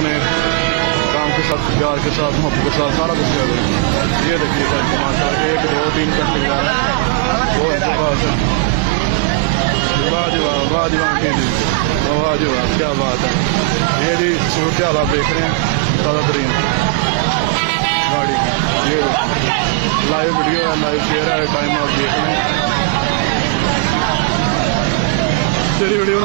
अपने काम के साथ, प्यार के साथ, मोहब्बत के साथ सारा कुछ कर रहे हैं। ये देखिए माशाल्लाह 1 2 3 घंटे जा रहा है वो इनके पास है। वाह जी वाह, वाह जी वाह, वाह जी वाह, क्या बात है। ये जी सूरत हालात देख रहे हैं ताज़ा तरीन गाड़ी की। ये लाइव वीडियो है, लाइव शेयर है, टाइम आप देख रहे हैं। तेरी वीडियो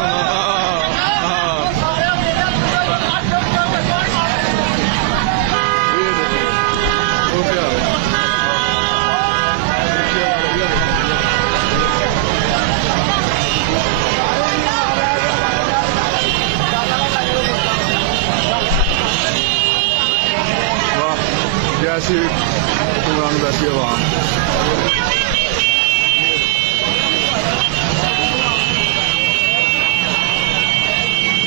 जैसी कुरान वैसी आवाम।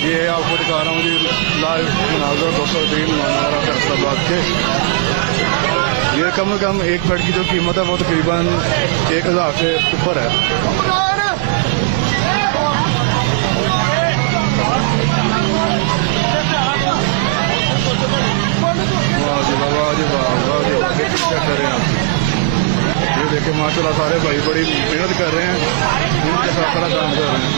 ये आपको दिखा रहा हूँ जी लाइव मनाज़र 203 मनारा फैसलाबाद के। ये कम से कम एक बेड की जो कीमत है वो तकरीबन 1000 से ऊपर है। ये देखिए माशाल्लाह सारे भाई बड़ी मेहनत कर रहे हैं, उनके साथ सारा काम कर रहे हैं।